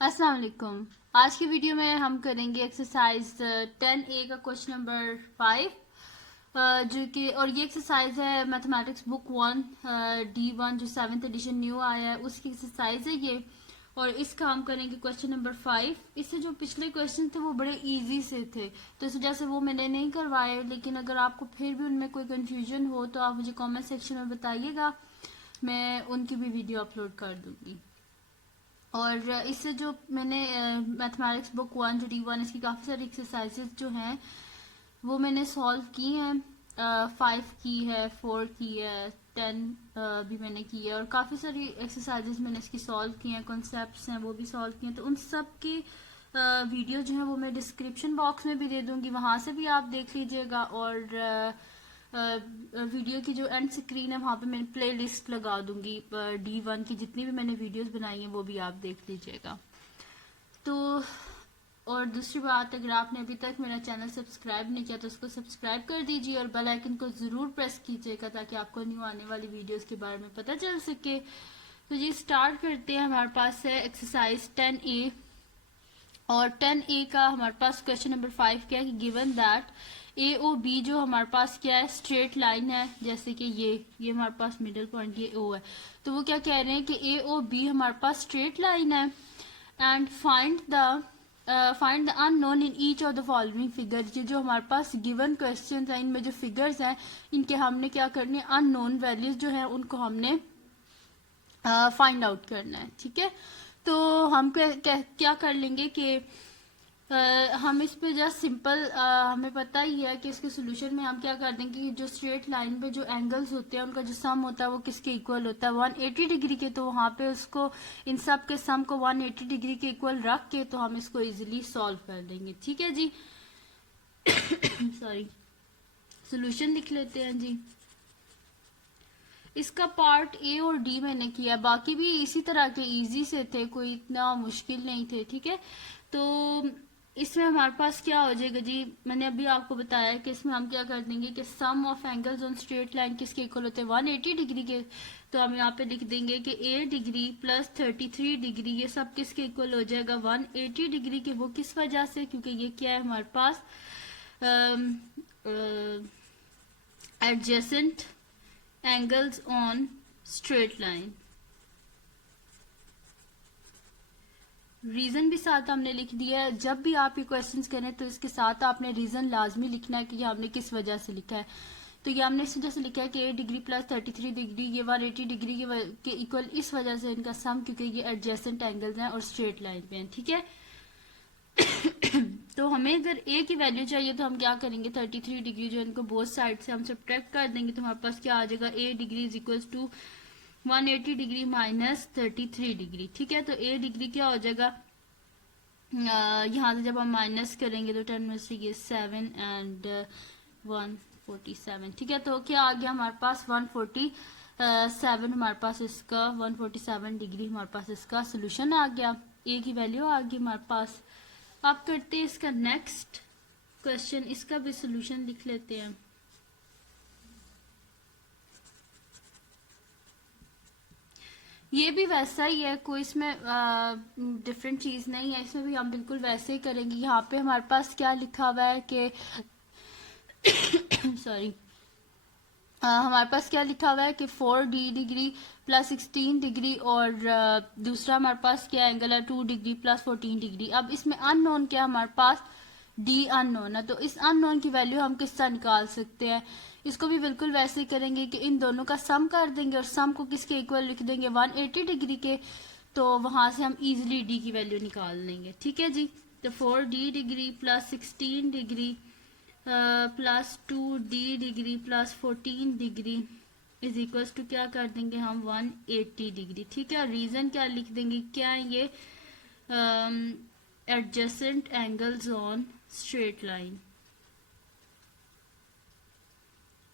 अस्सलाम वालेकुम। आज की वीडियो में हम करेंगे एक्सरसाइज 10A का क्वेश्चन नंबर 5 जो कि और ये एक्सरसाइज है मैथमेटिक्स बुक 1 D1 जो 7th एडिशन न्यू आया है उसकी एक्सरसाइज है ये। और इसका हम करेंगे क्वेश्चन नंबर 5। इससे जो पिछले क्वेश्चन थे वो बड़े इजी से थे तो इस वजह से वो मैंने नहीं करवाए, लेकिन अगर आपको फिर भी उनमें कोई कंफ्यूजन हो तो आप मुझे कमेंट सेक्शन में बताइएगा, मैं उनकी भी वीडियो अपलोड कर दूंगी। और इससे जो मैंने मैथमेटिक्स बुक 1 जो D1 इसकी काफ़ी सारी एक्सरसाइजेज जो हैं वो मैंने सॉल्व की हैं। 5 की है, 4 की है, 10 भी मैंने की है और काफ़ी सारी एक्सरसाइजेज मैंने इसकी सॉल्व की हैं। कॉन्सेप्ट्स हैं वो भी सॉल्व किए हैं, तो उन सब की वीडियो जो है वो मैं डिस्क्रिप्शन बॉक्स में भी दे दूंगी, वहाँ से भी आप देख लीजिएगा। और वीडियो की जो एंड स्क्रीन है वहाँ पे मैं प्ले लिस्ट लगा दूंगी D1 की, जितनी भी मैंने वीडियोस बनाई हैं वो भी आप देख लीजिएगा। तो और दूसरी बात, अगर आपने अभी तक मेरा चैनल सब्सक्राइब नहीं किया तो उसको सब्सक्राइब कर दीजिए और बेल आइकन को ज़रूर प्रेस कीजिएगा ताकि आपको न्यू आने वाली वीडियोस के बारे में पता चल सके। तो जी स्टार्ट करते हैं। हमारे पास है एक्सरसाइज 10A और 10A का हमारे पास क्वेश्चन नंबर 5 क्या है कि given that A O B जो हमारे पास क्या है स्ट्रेट लाइन है, जैसे कि ये हमारे पास मिडिल पॉइंट ये ओ है, तो वो क्या कह रहे हैं कि ए ओ बी हमारे पास स्ट्रेट लाइन है and find the unknown in each of the following figure. ये जो हमारे पास गिवन क्वेश्चन है इनमें जो फिगर्स हैं इनके हमने क्या करने, अननोन वैल्यूज जो है उनको हमने फाइंड आउट करना है। ठीक है, तो हम क्या कर लेंगे कि हम इस पे जस्ट सिंपल हमें पता ही है कि इसके सोल्यूशन में हम क्या कर देंगे कि जो स्ट्रेट लाइन पे जो एंगल्स होते हैं उनका जो सम होता है वो किसके इक्वल होता है, 180 डिग्री के। तो वहाँ पे उसको इन सब के सम को 180 डिग्री के इक्वल रख के तो हम इसको इजीली सॉल्व कर देंगे। ठीक है जी सॉरी, सोल्यूशन लिख लेते हैं जी। इसका पार्ट ए और डी मैंने किया, बाकी भी इसी तरह के इजी से थे, कोई इतना मुश्किल नहीं थे। ठीक है, तो इसमें हमारे पास क्या हो जाएगा जी, मैंने अभी आपको बताया कि इसमें हम क्या कर देंगे कि sum of angles on straight line किसके इक्वल होते हैं, 180 डिग्री के। तो हम यहाँ पे लिख देंगे कि 8 डिग्री प्लस 33 डिग्री ये सब किसके इक्वल हो जाएगा, 180 डिग्री के। वो किस वजह से, क्योंकि ये क्या है हमारे पास adjacent angles on straight line. Reason भी साथ हमने लिख दिया है। जब भी आप ये क्वेश्चंस करें तो इसके साथ आपने रीजन लाजमी लिखना है कि ये हमने किस वजह से लिखा है। तो ये हमने इस वजह से लिखा है कि 8 डिग्री प्लस 33 डिग्री ये 180 डिग्री के इक्वल इस वजह से इनका सम, क्योंकि ये एडजेसेंट एंगल्स हैं और स्ट्रेट लाइन पे हैं। ठीक है तो हमें अगर ए की वैल्यू चाहिए तो हम क्या करेंगे, 33 डिग्री जो इनको बोथ साइड से हम सब्ट्रैक्ट कर देंगे तो हमारे पास क्या आ जाएगा, A degree is equal to 180 degree minus 33 degree. ठीक है, तो ए डिग्री क्या हो जाएगा, यहाँ से जब हम माइनस करेंगे तो 10 में से ये 7 एंड 147। ठीक है, तो क्या आ गया हमारे पास 147, हमारे पास इसका 147 डिग्री हमारे पास इसका सोल्यूशन आ गया, ए की वैल्यू आ गई हमारे पास। अब करते हैं इसका नेक्स्ट क्वेश्चन, इसका भी सोल्यूशन लिख लेते हैं। ये भी वैसा ही है, कोई इसमें डिफरेंट चीज नहीं है, इसमें भी हम बिल्कुल वैसे ही करेंगे। यहाँ पे हमारे पास क्या लिखा हुआ है कि सॉरी हमारे पास क्या लिखा हुआ है कि 4D डिग्री प्लस 16 डिग्री और दूसरा हमारे पास क्या एंगल है 2 डिग्री प्लस 14 डिग्री। अब इसमें अननोन क्या हमारे पास, डी अननोन है, तो इस अननोन की वैल्यू हम किस तरह निकाल सकते हैं, इसको भी बिल्कुल वैसे ही करेंगे कि इन दोनों का सम कर देंगे और सम को किसके इक्वल लिख देंगे, 180 डिग्री के। तो वहां से हम इजीली डी की वैल्यू निकाल लेंगे। ठीक है जी, तो 4D degree plus 16 degree plus 2D degree plus 14 degree is equals to क्या कर देंगे हम 180 डिग्री। ठीक है, रीजन क्या लिख देंगे, क्या है ये, adjacent angles on straight line.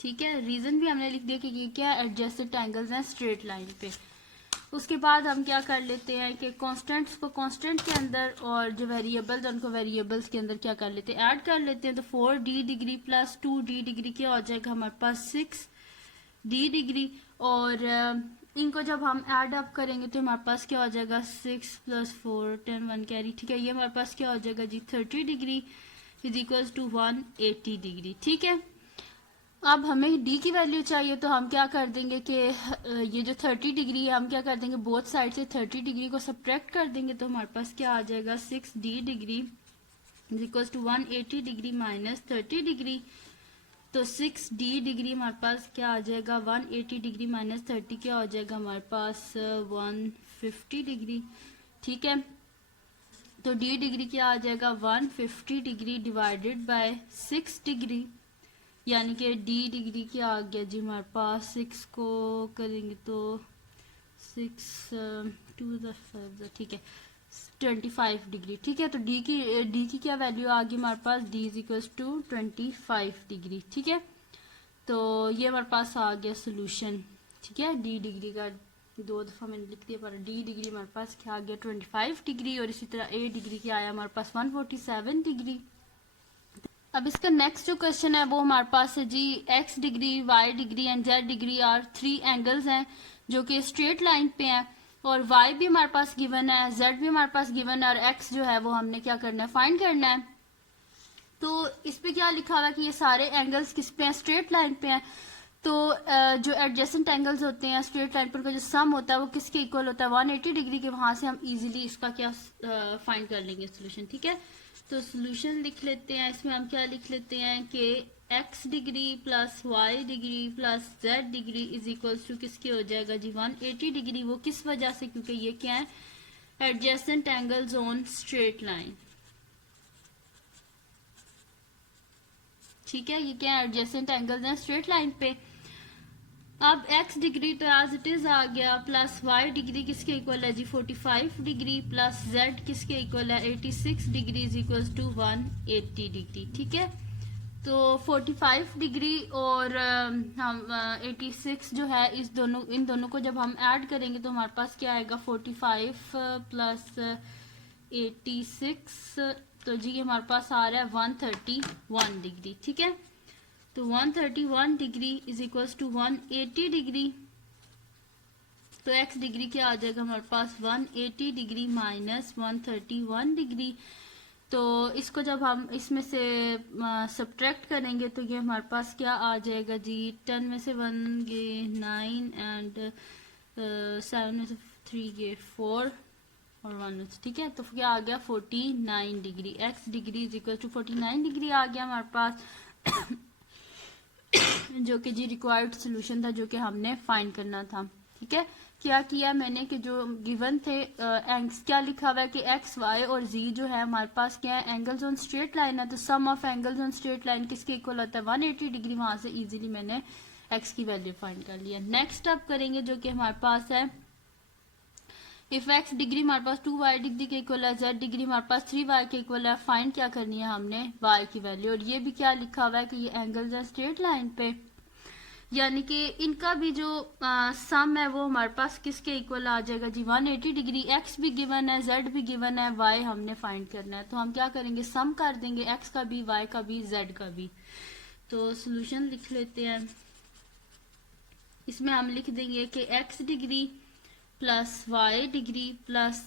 ठीक है, रीजन भी हमने लिख दिया कि ये क्या एडजेसेंट एंगल्स हैं स्ट्रेट लाइन पे। उसके बाद हम क्या कर लेते हैं कि कांस्टेंट्स को कांस्टेंट के अंदर और जो वेरिएबल्स उनको वेरिएबल्स के अंदर क्या कर लेते हैं, ऐड कर लेते हैं। तो 4D degree plus 2D degree क्या हो जाएगा हमारे पास 6D डिग्री, और इनको जब हम ऐड अप करेंगे तो हमारे पास क्या हो जाएगा 6 + 4 10 1 कैरी, ठीक है। ये हमारे पास क्या हो जाएगा जी 30 degree is equal to 180 degree, ठीक है। अब हमें डी की वैल्यू चाहिए तो हम क्या कर देंगे कि ये जो 30 डिग्री है हम क्या कर देंगे बोथ साइड से 30 डिग्री को सब्ट्रैक्ट कर देंगे तो हमारे पास क्या आ जाएगा 6D degree is equal to 180 degree minus 30 degree. तो 6D डिग्री हमारे पास क्या आ जाएगा 180 डिग्री माइनस 30 क्या हो जाएगा हमारे पास 150 डिग्री, ठीक है। तो D डिग्री क्या आ जाएगा 150 डिग्री डिवाइडेड बाय 6 डिग्री, यानी कि D डिग्री क्या आ गया जी हमारे पास 6 को करेंगे तो 6 2 5 ठीक है 25 डिग्री, ठीक है। तो D की क्या वैल्यू आ गई हमारे पास D is equal to 25 degree, ठीक है। तो ये हमारे पास आ गया सोल्यूशन, ठीक है। D डिग्री का 2 दफ़ा मैंने लिख दिया पर D डिग्री हमारे पास क्या आ गया 25 डिग्री और इसी तरह A डिग्री क्या आया हमारे पास 147 डिग्री। अब इसका नेक्स्ट जो क्वेश्चन है वो हमारे पास है जी x degree y degree and z degree are 3 angles हैं जो कि स्ट्रेट लाइन पे हैं और y भी हमारे पास गिवन है, z भी हमारे पास गिवन है और x जो है वो हमने क्या करना है फाइंड करना है। तो इस पे क्या लिखा हुआ है कि ये सारे एंगल्स किस पे हैं स्ट्रेट लाइन पे हैं। तो जो एडजेसेंट एंगल्स होते हैं स्ट्रेट लाइन पर का जो सम होता है वो किसके इक्वल होता है 180 डिग्री के, वहां से हम इजीली इसका क्या फाइंड कर लेंगे सोल्यूशन, ठीक है। तो सोल्यूशन लिख लेते हैं, इसमें हम क्या लिख लेते हैं कि x degree plus y degree plus z degree is equal to किसके हो जाएगा जी 180 डिग्री। वो किस वजह से, क्योंकि ये क्या है adjacent angles on straight line, ठीक है। ये क्या है एडजेसेंट एंगल्स हैं स्ट्रेट लाइन पे। अब x डिग्री तो एज इट इज आ गया प्लस y डिग्री किसके इक्वल है जी 45 डिग्री प्लस z किसके इक्वल है 86 degree is equal to 180 degree, ठीक है। तो 45 डिग्री और हम 86 जो है इन दोनों को जब हम ऐड करेंगे तो हमारे पास क्या आएगा 45 प्लस 86 तो जी हमारे पास आ रहा है 131 डिग्री, ठीक है। तो 131 degree is equal to 180 degree. तो x डिग्री क्या आ जाएगा हमारे पास 180 डिग्री माइनस 131 डिग्री। तो इसको जब हम इसमें से सब्ट्रैक्ट करेंगे तो ये हमारे पास क्या आ जाएगा जी 10 में से 1 गए 9 एंड 7 में से 3 गए 4 और 1, ठीक है। तो क्या आ गया 49 degree, x degree is equal to 49 degree आ गया हमारे पास जो कि जी रिक्वायर्ड सोल्यूशन था जो कि हमने फाइंड करना था, ठीक है। क्या किया मैंने कि जो गिवन थे क्या लिखा हुआ है कि x y और z जो है हमारे पास क्या है एंगल्स ऑन स्ट्रेट लाइन है। तो sum of angles on straight line किसके इक्वल होता है 180 डिग्री, वहां से इजीली मैंने x की वैल्यू फाइंड कर लिया। नेक्स्ट अब करेंगे जो कि हमारे पास है इफ x डिग्री हमारे पास 2y डिग्री के इक्वल है, z डिग्री हमारे पास 3y के इक्वल है, फाइंड क्या करनी है हमने y की वैल्यू। और ये भी क्या लिखा हुआ है कि ये एंगल्स है स्ट्रेट लाइन पे, यानी कि इनका भी जो सम है वो हमारे पास किसके इक्वल आ जाएगा जी 180 डिग्री। x भी गिवन है, z भी गिवन है, y हमने फाइंड करना है। तो हम क्या करेंगे सम कर देंगे x का भी, y का भी, z का भी। तो सोल्यूशन लिख लेते हैं, इसमें हम लिख देंगे कि x degree plus y degree plus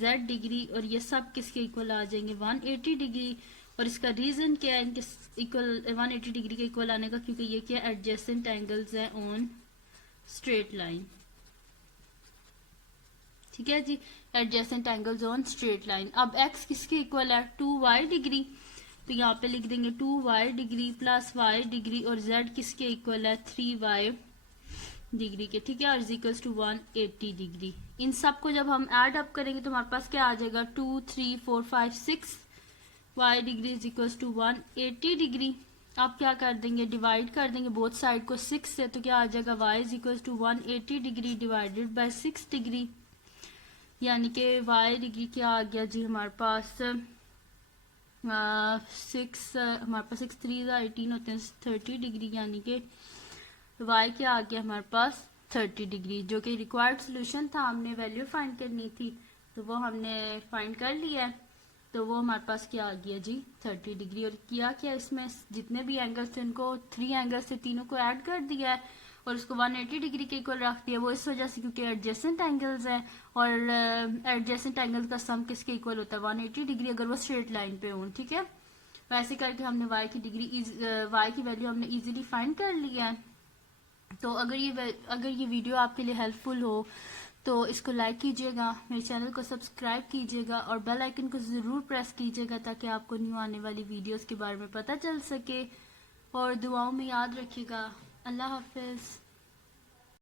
z degree और ये सब किसके इक्वल आ जाएंगे 180 डिग्री। और इसका रीजन क्या है इनके इक्वल 180 डिग्री के इक्वल आने का, क्योंकि ये क्या एडजेसेंट एंगल्स है ऑन स्ट्रेट लाइन, ठीक है जी, adjacent angles on straight line. अब x किसके इक्वल है 2y डिग्री, तो यहाँ पे लिख देंगे 2y degree plus y degree और z किसके इक्वल है 3y डिग्री के, ठीक है। और इक्वल्स टू 180 डिग्री। इन सब को जब हम ऐड अप करेंगे तो हमारे पास क्या आ जाएगा 2 3 4 5 6 y degree is equals to 180 degree. आप क्या कर देंगे डिवाइड कर देंगे बोथ साइड को 6 से, तो क्या आ जाएगा y is equals to 180 degree divided by 6 degree, यानी कि y डिग्री क्या आ गया जी हमारे पास 6 हमारे पास 6 3 18 होते हैं 30 डिग्री, यानी कि y क्या आ गया हमारे पास 30 डिग्री, जो कि रिक्वायर्ड सोल्यूशन था। हमने वैल्यू फाइंड करनी थी तो वो हमने फाइंड कर लिया है। तो वो हमारे पास क्या आ गया जी 30 डिग्री। और किया क्या इसमें जितने भी एंगल्स थे उनको 3 एंगल्स थे तीनों को ऐड कर दिया है और उसको 180 डिग्री के इक्वल रख दिया, वो इस वजह से क्योंकि एडजेसेंट एंगल्स हैं और एडजेसेंट एंगल का सम किसके इक्वल होता है 180 डिग्री अगर वो स्ट्रेट लाइन पे हो। ठीक है, वैसे करके हमने y की y की वैल्यू हमने इजीली फाइंड कर लिया है। तो अगर ये वीडियो आपके लिए हेल्पफुल हो तो इसको लाइक कीजिएगा, मेरे चैनल को सब्सक्राइब कीजिएगा और बेल आइकन को ज़रूर प्रेस कीजिएगा ताकि आपको न्यू आने वाली वीडियोस के बारे में पता चल सके। और दुआओं में याद रखिएगा। अल्लाह हाफिज़।